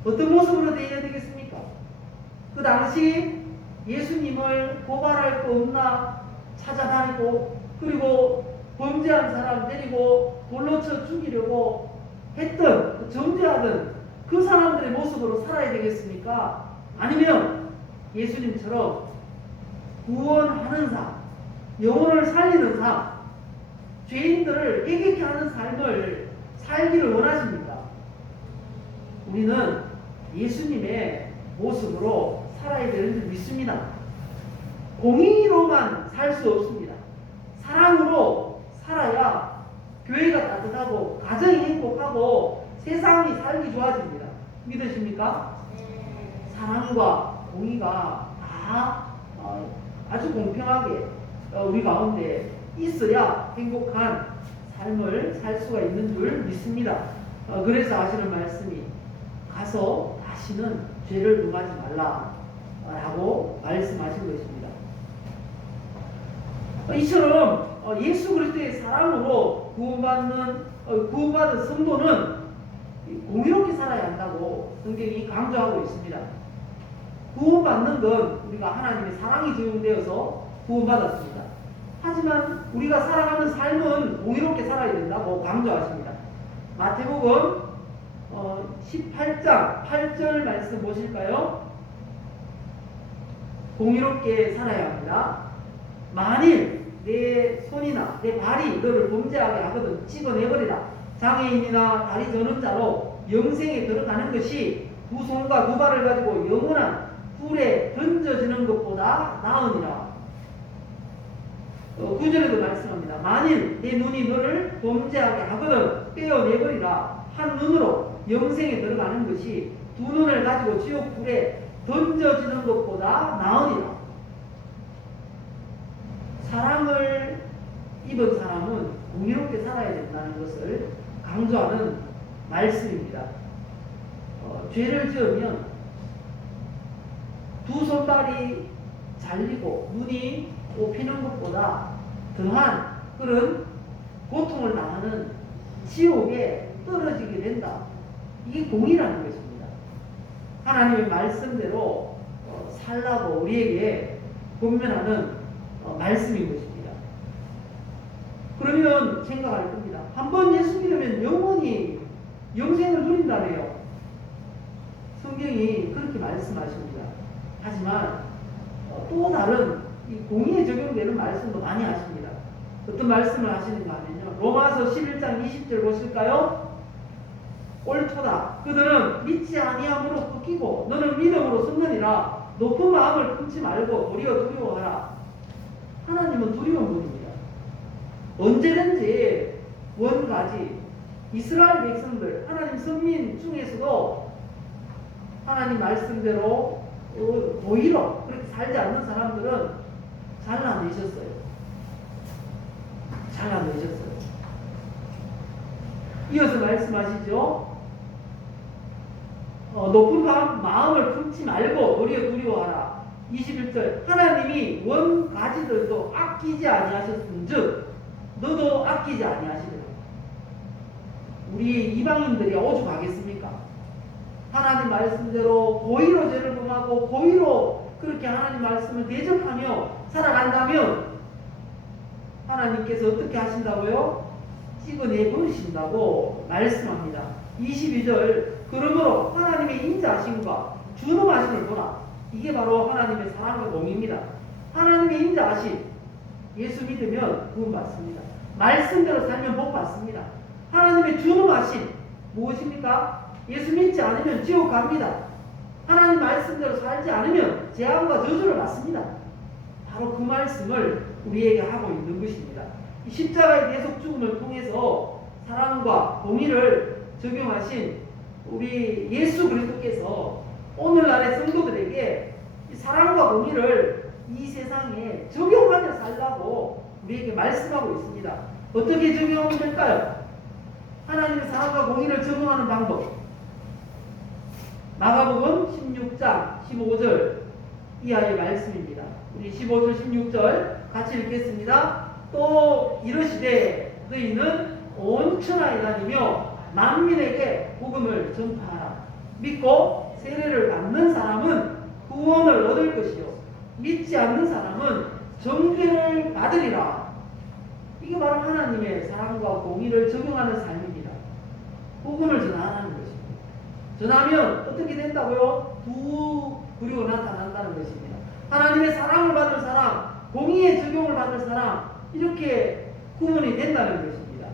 어떤 모습으로 대해야 되겠습니까? 그 당시 예수님을 고발할 거 없나 찾아다니고, 그리고 범죄한 사람 데리고 돌로 쳐 죽이려고 했던, 정죄하던 그 사람들의 모습으로 살아야 되겠습니까? 아니면 예수님처럼 구원하는 삶, 영혼을 살리는 삶, 죄인들을 회개케 하는 삶을 살기를 원하십니까? 우리는 예수님의 모습으로 살아야 되는 줄 믿습니다. 공의로만 살 수 없습니다. 사랑으로 살아야 교회가 따뜻하고 가정이 행복하고 세상이 살기 좋아집니다. 믿으십니까? 사랑과 공의가 다 아주 공평하게 우리 가운데 있어야 행복한 삶을 살 수가 있는 줄 믿습니다. 그래서 하시는 말씀이 가서 다시는 죄를 범하지 말라라고 말씀하신 것입니다. 이처럼 예수 그리스도의 사랑으로 구원받은 성도는 공의롭게 살아야 한다고 성경이 강조하고 있습니다. 구원받는 건 우리가 하나님의 사랑이 적용되어서 구원받았습니다. 하지만 우리가 살아가는 삶은 공의롭게 살아야 된다고 강조하십니다. 마태복음 18장 8절 말씀 보실까요? 공의롭게 살아야 합니다. 만일 내 손이나 내 발이 너를 범죄하게 하거든 찍어내버리라. 장애인이나 다리 저는 자로 영생에 들어가는 것이 두 손과 두 발을 가지고 영원한 불에 던져지는 것보다 나으니라. 9절에도 말씀합니다. 만일 내 눈이 너를 범죄하게 하거든 떼어내버리라. 한 눈으로 영생에 들어가는 것이 두 눈을 가지고 지옥 불에 던져지는 것보다 나으니라. 사랑을 입은 사람은 공의롭게 살아야 된다는 것을 강조하는 말씀입니다. 죄를 지으면 두 손발이 잘리고 눈이 뽑히는 것보다 더한 그런 고통을 당하는 지옥에 떨어지게 된다. 이게 공의라는 것입니다. 하나님의 말씀대로 살라고 우리에게 권면하는 말씀인 것입니다. 그러면 생각할 겁니다. 한번 예수 믿으면 영원히 영생을 누린다네요. 성경이 그렇게 말씀하십니다. 하지만 또 다른 이 공의에 적용되는 말씀도 많이 하십니다. 어떤 말씀을 하시는가 하면요. 로마서 11장 20절 보실까요? 옳도다. 그들은 믿지 아니함으로 꺾이고 너는 믿음으로 섰느니라. 높은 마음을 품지 말고 도리어 두려워하라. 하나님은 두려운 분입니다. 언제든지 원가지 이스라엘 백성들 하나님 선민 중에서도 하나님 말씀대로 도의로 그렇게 살지 않는 사람들은 잘라내셨어요. 잘라내셨어요. 이어서 말씀하시죠. 높은 마음을 품지 말고 도리어 두려워하라. 21절 하나님이 원가지들도 아끼지 아니하셨은즉 너도 아끼지 아니하시리라. 우리 이방인들이 오죽하겠습니까? 하나님 말씀대로 고의로 죄를 범하고 고의로 그렇게 하나님 말씀을 대적하며 살아간다면 하나님께서 어떻게 하신다고요? 찍어내 버리신다고 말씀합니다. 22절 그러므로 하나님의 인자하심과 준엄하심을 보라. 이게 바로 하나님의 사랑과 공의입니다. 하나님의 인자하심 예수 믿으면 구원 받습니다. 말씀대로 살면 복 받습니다. 하나님의 준엄하심 무엇입니까? 예수 믿지 않으면 지옥 갑니다. 하나님 말씀대로 살지 않으면 재앙과 저주를 받습니다. 바로 그 말씀을 우리에게 하고 있는 것입니다. 이 십자가의 대속 죽음을 통해서 사랑과 공의를 적용하신 우리 예수 그리스도께서 오늘날의 성도들에게 이 사랑과 공의를 이 세상에 적용하며 살라고 우리에게 말씀하고 있습니다. 어떻게 적용될까요? 하나님의 사랑과 공의를 적용하는 방법. 마가복음 16장 15절 이하의 말씀입니다. 우리 15절 16절 같이 읽겠습니다. 또 이르시되 너희는 온 천하에 다니며 만민에게 복음을 전파하라. 믿고 세례를 받는 사람은 구원을 얻을 것이요 믿지 않는 사람은 정죄를 받으리라. 이게 바로 하나님의 사랑과 공의를 적용하는 삶입니다. 복음을 전하는 것입니다. 전하면 어떻게 된다고요? 두 부류가 나타난다는 것입니다. 하나님의 사랑을 받을 사람, 공의의 적용을 받을 사람, 이렇게 구분이 된다는 것입니다.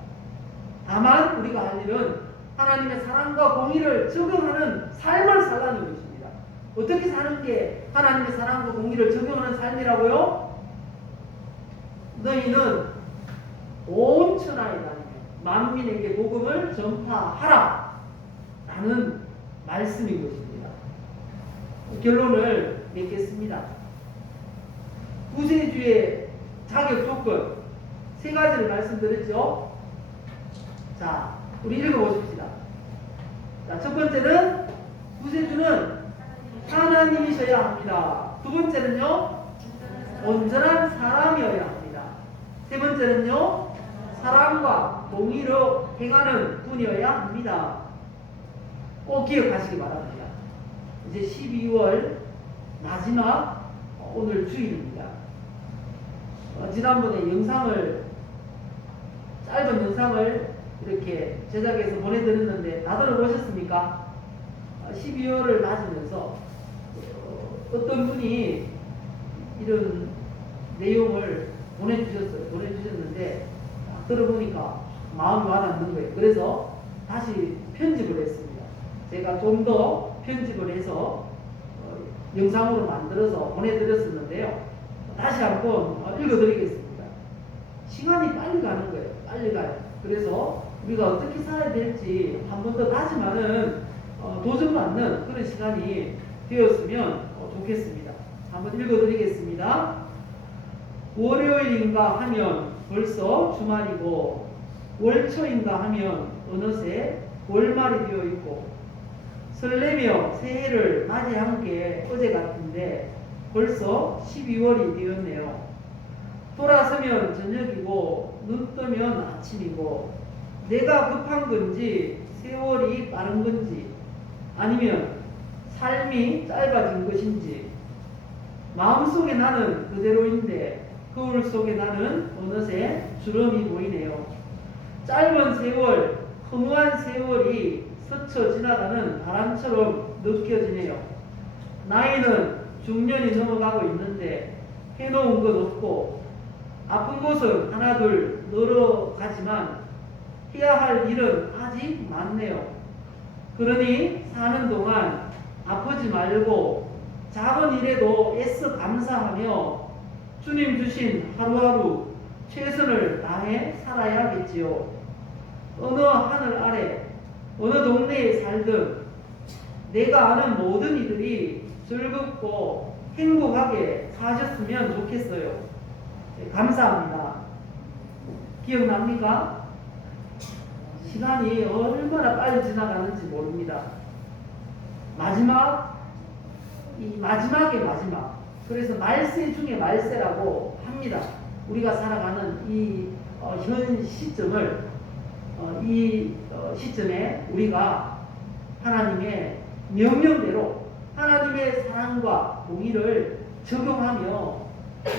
다만 우리가 할 일은 하나님의 사랑과 공의를 적용하는 삶을 살라는 것입니다. 어떻게 사는 게 하나님의 사랑과 공의를 적용하는 삶이라고요? 너희는 온 천하에 다니며 만민에게 복음을 전파하라 라는 말씀인 것입니다. 결론을 맺겠습니다. 구세주의 자격 조건 세 가지를 말씀드렸죠. 자, 우리 읽어보십시다. 자, 첫 번째는 구세주는 하나님이셔야 합니다. 두 번째는요, 온전한 사람이어야 합니다. 세 번째는요, 사랑과 공의로 행하는 분이어야 합니다. 꼭 기억하시기 바랍니다. 이제 12월 마지막 오늘 주일입니다. 지난번에 짧은 영상을 이렇게 제작해서 보내드렸는데 다들 보셨습니까? 12월을 맞으면서 어떤 분이 이런 내용을 보내주셨는데 들어보니까 마음이 와닿는 거예요. 그래서 다시 편집을 했습니다. 제가 좀 더 편집을 해서 영상으로 만들어서 보내드렸었는데요. 다시 한번 읽어드리겠습니다. 시간이 빨리 가는 거예요. 빨리 가요. 그래서 우리가 어떻게 살아야 될지 한 번 더 다시만은 도전받는 그런 시간이 되었으면 좋겠습니다. 한번 읽어드리겠습니다. 월요일인가 하면 벌써 주말이고 월초인가 하면 어느새 월말이 되어 있고 설레며 새해를 맞이한 게 어제 같은데 벌써 12월이 되었네요. 돌아서면 저녁이고 눈 뜨면 아침이고 내가 급한 건지 세월이 빠른 건지 아니면 삶이 짧아진 것인지 마음속에 나는 그대로인데 거울 속에 나는 어느새 주름이 보이네요. 짧은 세월, 허무한 세월이 스쳐 지나가는 바람처럼 느껴지네요. 나이는 중년이 넘어가고 있는데 해놓은 것 없고 아픈 곳은 하나둘 늘어가지만 해야 할 일은 아직 많네요. 그러니 사는 동안 아프지 말고 작은 일에도 애써 감사하며 주님 주신 하루하루 최선을 다해 살아야겠지요. 어느 하늘 아래 어느 동네에 살든 내가 아는 모든 이들이 즐겁고 행복하게 사셨으면 좋겠어요. 네, 감사합니다. 기억납니까? 시간이 얼마나 빨리 지나가는지 모릅니다. 마지막의 마지막. 그래서 말세 중에 말세라고 합니다. 우리가 살아가는 이 현 시점을 시점에 우리가 하나님의 명령대로 하나님의 사랑과 공의를 적용하며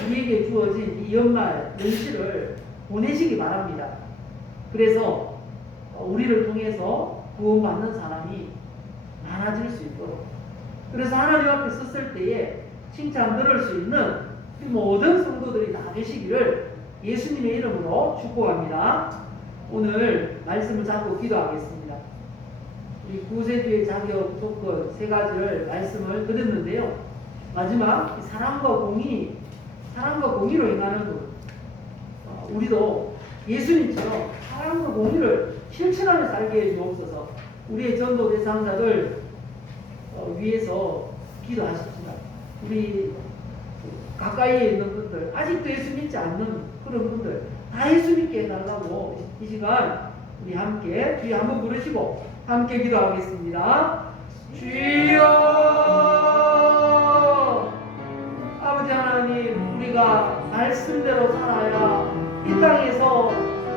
우리에게 주어진 이 연말 연시를 보내시기 바랍니다. 그래서 우리를 통해서 구원받는 사람이 많아질 수 있도록, 그래서 하나님 앞에 섰을 때에 칭찬 들을 수 있는 모든 성도들이 다 되시기를 예수님의 이름으로 축복합니다. 오늘 말씀을 잡고 기도하겠습니다. 우리 구세주의 자격 조건 3가지를 말씀을 드렸는데요. 마지막 사랑과 공의로 행하는 것. 우리도 예수님처럼 사랑과 공의를 실천하며 살게 해주옵소서. 우리의 전도 대상자들 위해서 기도하십시다. 우리 가까이에 있는 분들, 아직도 예수 믿지 않는 그런 분들 다 예수 믿게 해달라고 이 시간 우리 함께 주여 한번 부르시고 함께 기도하겠습니다. 주여, 아버지 하나님, 우리가 말씀대로 살아야 이 땅에서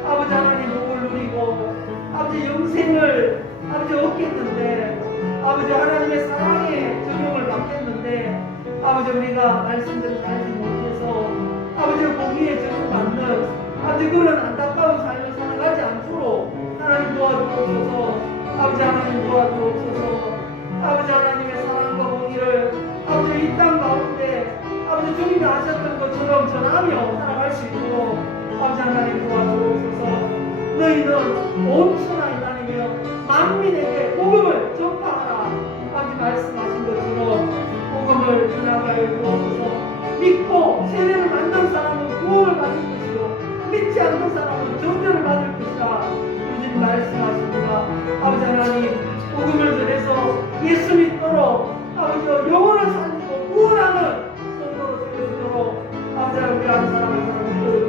아버지 하나님 복을 누리고 아버지 영생을 아버지 얻겠는데, 아버지 하나님의 사랑에 적용을 받겠는데, 아버지 우리가 말씀대로 살지 못해서 아버지 공의에 적용받는 아버지 그런 안타까운 삶을 살아가지 않도록 하나님 도와주옵소서. 아버지 하나님 도와주옵소서. 아버지 하나님의 사랑과 공의를 아버지 이 땅 가운데 아버지 주님이 하셨던 것처럼 전하며 살아갈 수 있도록 아버지 하나님 도와주옵소서. 너희는 온 천하에 다니며 만민에게 복음을 전파하라. 아버지 말씀하신 것처럼 복음을 전하게 주옵소서. 믿고 세례를 받는 사람은 구원을 받을 것이요 믿지 않는 사람은 정죄를 받을 것이라 주님 말씀하십니다. 아버지 하나님, 복음을 전해서 예수 믿도록 아버지 영혼을 살리고 구원하는 성도로 되어지도록 아버지 우리 한 사람을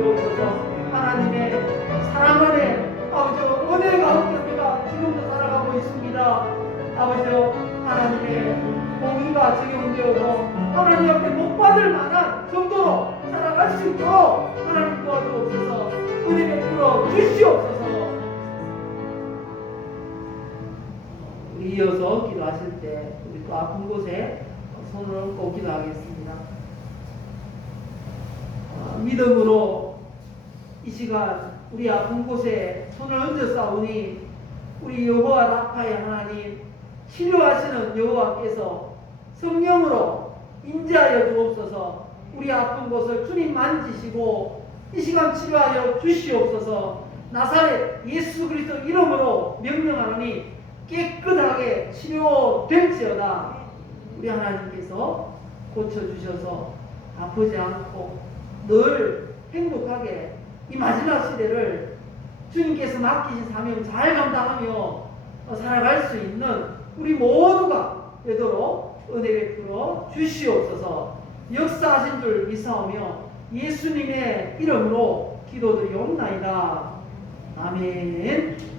주옵소서. 하나님의 사랑 안에 아버지 은혜 가운데 우리가 지금도 살아가고 있습니다. 아버지 하나님의 공의가 적용되어서 하나님 앞에 못 받을 만한 정도로 살아갈 수 있도록 하나님 도와주옵소서. 은혜 베풀어 주시옵소서. 우리 이어서 기도하실 때 우리 또 아픈 곳에 손을 얹고 기도하겠습니다. 믿음으로 이 시간 우리 아픈 곳에 손을 얹어 싸우니 우리 여호와 라파의 하나님, 치료하시는 여호와께서 성령으로 인자하여 주옵소서. 우리 아픈 곳을 주님 만지시고 이 시간 치료하여 주시옵소서. 나사렛 예수 그리스도 이름으로 명령하노니 깨끗하게 치료될지어다. 우리 하나님께서 고쳐주셔서 아프지 않고 늘 행복하게 이 마지막 시대를 주님께서 맡기신 사명 잘 감당하며 살아갈 수 있는 우리 모두가 되도록 은혜 베풀어 주시옵소서. 역사하신 줄 믿사오며 예수님의 이름으로 기도드리옵나이다. 아멘.